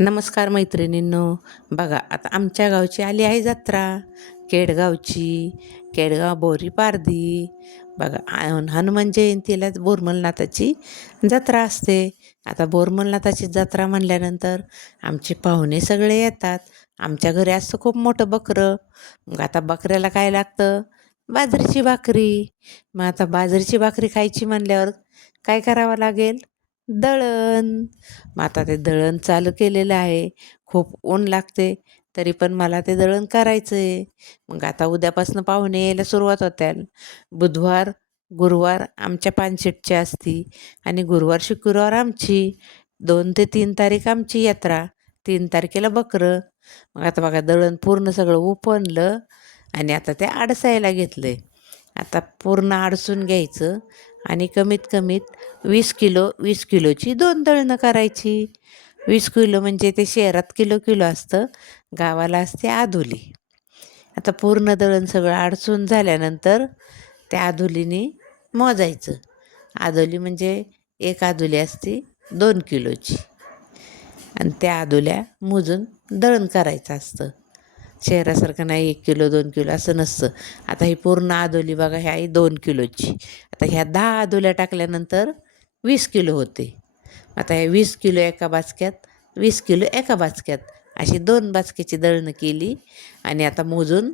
नमस्कार मैत्रिणींनो. बघा आता आमच्या गावची आली आहे जत्रा, केडगावची. केडगाव बोरी पारधी. बघा हनुमान जयंतीलाच बोरमलनाथाची जत्रा असते. आता बोरमलनाथाची जत्रा म्हणल्यानंतर आमचे पाहुणे सगळे येतात. आमच्या घरी असतं खूप मोठं बकरं. मग आता बकऱ्याला काय लागतं? बाजरीची भाकरी. मग आता बाजरीची भाकरी खायची म्हणल्यावर काय करावं लागेल? दळण. मग आता ते दळण चालू केलेलं आहे. खूप ऊन लागते, तरी पण मला ते दळण करायचं आहे. मग आता उद्यापासून पाहुणे यायला सुरुवात होत्याल. बुधवार गुरुवार आमच्या पानशेटची असती आणि गुरुवार शुक्रवार आमची. 2 ते 3 तारीख आमची यात्रा. 3 तारखेला बकरं. मग आता बघा दळण पूर्ण सगळं उपणलं आणि आता ते आडसायला घेतलं. आता पूर्ण आडसून घ्यायचं आणि कमीत कमीत 20 किलोची 2 दळणं करायची. 20 किलो म्हणजे ते शहरात किलो किलो असतं, गावाला असते आधुली. आता पूर्ण दळण सगळं आडसून झाल्यानंतर त्या आधुलीने मोजायचं. आधुली म्हणजे एक आधुली असते 2 किलोची आणि त्या आधुल्या मोजून दळण करायचं असतं. शहरासारखं नाही 1 किलो 2 किलो असं नसतं. आता ही पूर्ण आदोली बघा ह्या आहे 2 किलोची. आता ह्या 10 आदोल्या टाकल्यानंतर 20 किलो होते. आता ह्या 20 किलो एका बाचक्यात, 20 किलो एका बाचक्यात, अशी 2 बाचक्याची दळणं केली आणि आता मोजून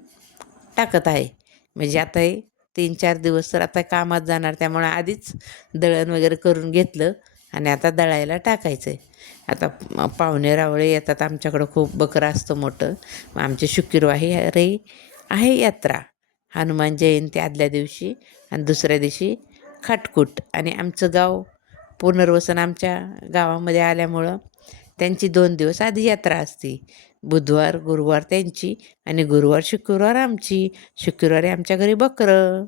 टाकत आहे. म्हणजे आता हे 3-4 दिवस तर आता कामात जाणार, त्यामुळे आधीच दळण वगैरे करून घेतलं आणि आता दळायला टाकायचं आहे. आता पाहुणे रावळे येतात आमच्याकडं, खूप बकरं असतं मोठं. मग आमची शुक्रवारी आहे यात्रा. हनुमान जयंती आदल्या दिवशी आणि दुसऱ्या दिवशी खाटकूट. आणि आमचं गाव पुनर्वसन आमच्या गावामध्ये आल्यामुळं त्यांची 2 दिवस आधी यात्रा असते. बुधवार गुरुवार त्यांची आणि गुरुवार शुक्रवार आमची. शुक्रवारी आमच्या घरी बकरं.